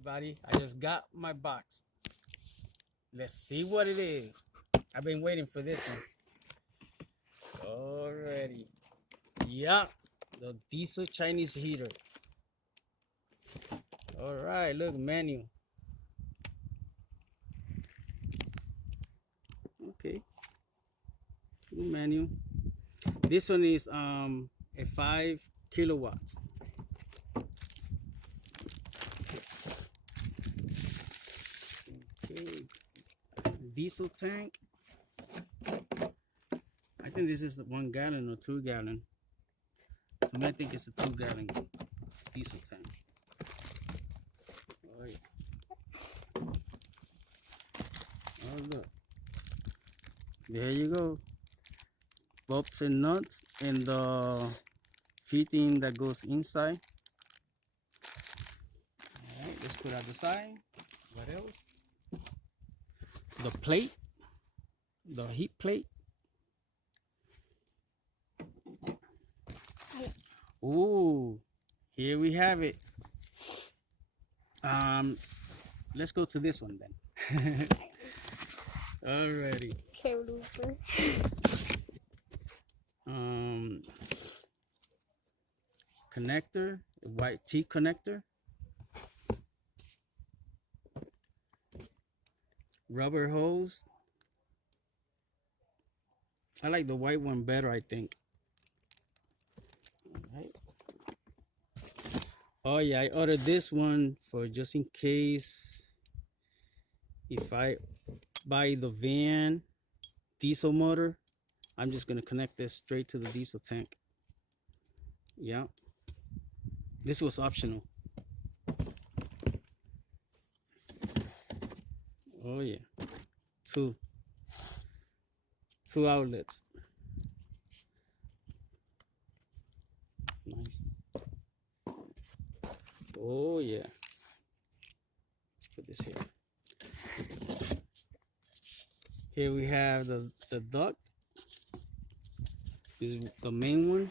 everybody. I just got my box. Let's see what it is. I've been waiting for this one. Already. Yeah, the diesel Chinese heater. All right, look, menu. Okay, good menu. This one is a 5 kilowatts. Okay, diesel tank. I think this is 1 gallon or 2 gallon. To me, I think it's a 2 gallon diesel tank. Oh, yeah. Oh, look. There you go. Bolts and nuts and the fitting that goes inside. All right, let's put out the side. What else? The plate, the heat plate. Ooh, here we have it. Let's go to this one then. Alrighty. Connector, white T connector. Rubber hose. I like the white one better, I think. All right. Oh yeah, I ordered this one for just in case if I buy the van diesel motor, I'm just gonna connect this straight to the diesel tank. Yeah, this was optional. Oh yeah, two outlets. Nice. Oh yeah. Let's put this here. Here we have the duct. This is the main one.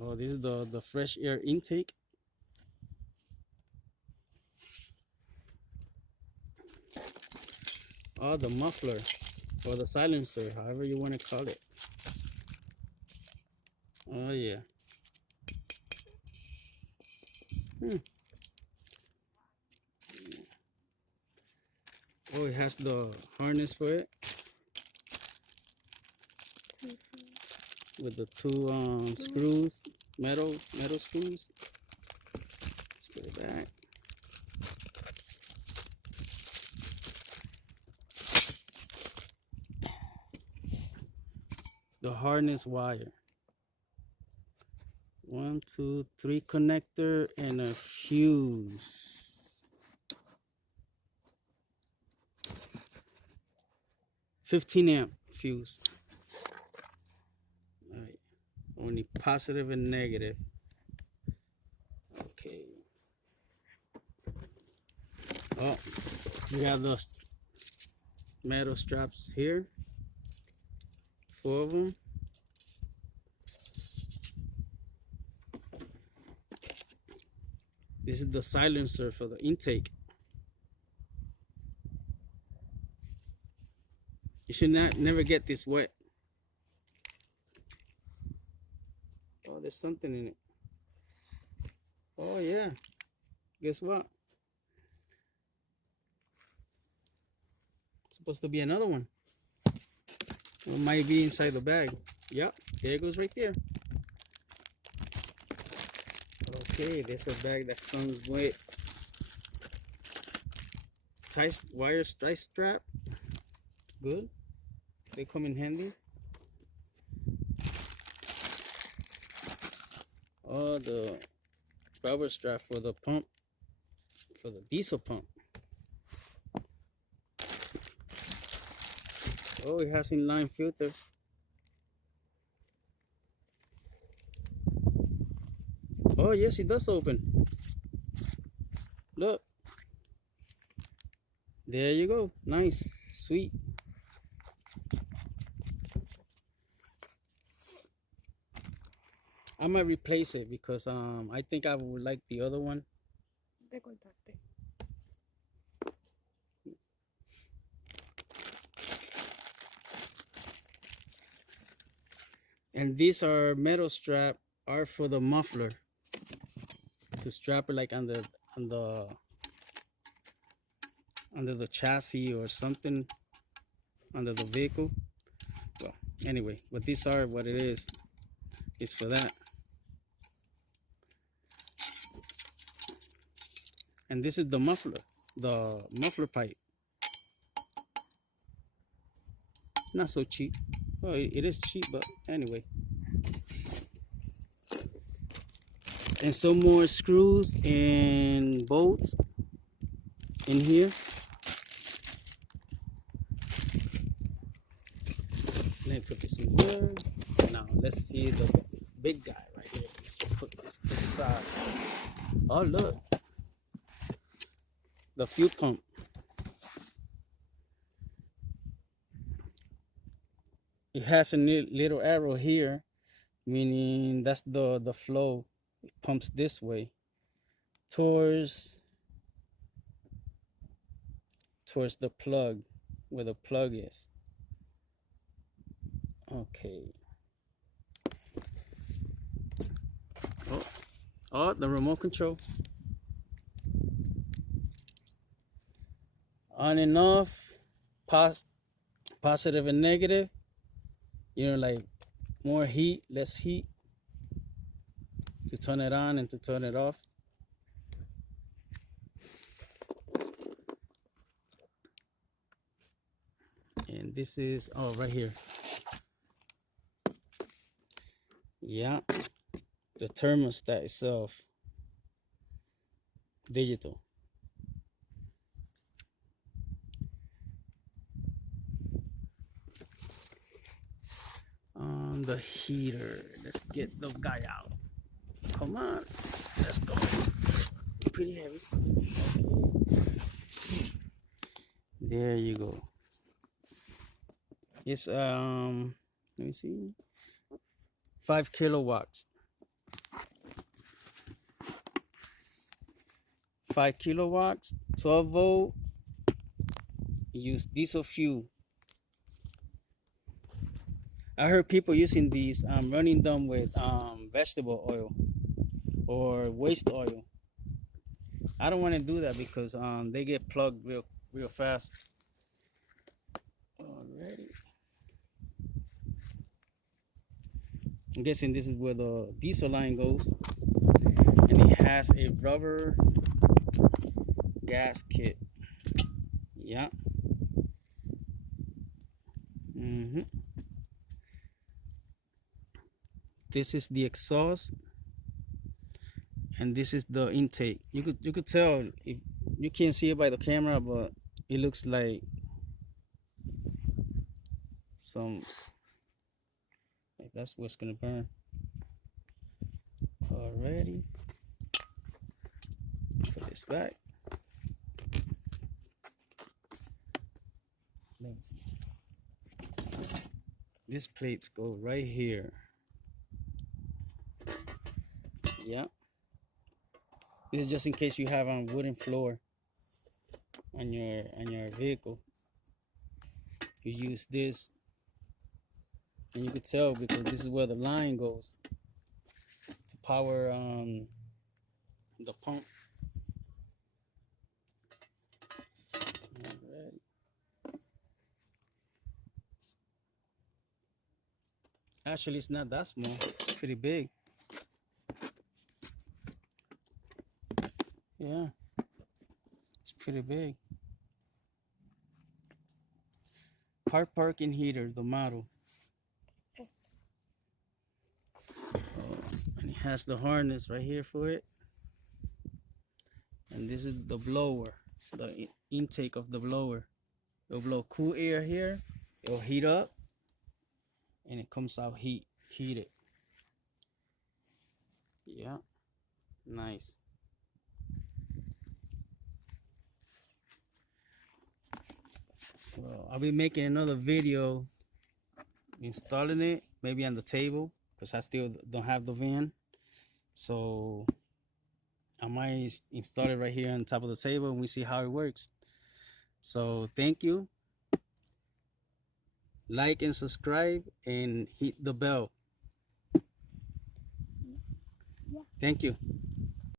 Oh, this is the fresh air intake. Oh, the muffler or the silencer, however you want to call it. Oh yeah. Oh, it has the harness for it with the two screws, metal screws. Let's put it back. The harness wire. 1, 2, 3 connector and a fuse. 15 amp fuse. All right. Only positive and negative. Okay. Oh, we have those metal straps here. 4 of them. This is the silencer for the intake. You should never get this wet. Oh, there's something in it. Oh yeah. Guess what? It's supposed to be another one. It might be inside the bag. Yep, there it goes right there. Okay, there's a bag that comes with tight wire strike strap. Good. They come in handy. Oh, the rubber strap for the pump, for the diesel pump. Oh, it has inline filter. Oh, yes, it does open. Look. There you go. Nice. Sweet. might replace it because I think I would like the other one. Te cortaste. And these are metal strap are for the muffler to strap it like on the under the chassis or something under the vehicle. Well, anyway, but these are what it is. It's for that. And this is the muffler pipe. Not so cheap. Oh, it is cheap, but anyway. And some more screws and bolts in here. Let me put this in here. Now let's see the big guy right here. Let's put this to the side. Oh look, the fuel pump. It has a little arrow here, meaning that's the flow. It pumps this way towards the plug, where the plug is. Okay. Oh, the remote control. On and off, positive and negative. You know, like more heat, less heat. To turn it on and to turn it off. And this is, oh, right here. Yeah, the thermostat itself, digital. The heater, let's get the guy out. Come on, let's go. Pretty heavy. Okay. There you go. It's let me see, 5 kilowatts. 5 kilowatts, 12 volt. Use diesel fuel. I heard people using these, running them with vegetable oil or waste oil. I don't want to do that because they get plugged real fast. Alrighty. I'm guessing this is where the diesel line goes, and it has a rubber gasket. Yeah. This is the exhaust, and this is the intake. You could tell, if you can't see it by the camera, but it looks like some, like that's what's gonna burn. Already. Put this back. These plates go right here. Yeah. This is just in case you have a wooden floor on your vehicle. You use this, and you could tell because this is where the line goes to power the pump. Alright. Actually, it's not that small. It's pretty big. Yeah, it's pretty big. Car parking heater, the model. And it has the harness right here for it. And this is the blower, the intake of the blower. It'll blow cool air here. It'll heat up, and it comes out heated. Yeah, nice. Well, I'll be making another video installing it, maybe on the table, because I still don't have the van. So I might install it right here on top of the table and we see how it works. So thank you. Like and subscribe and hit the bell. Thank you.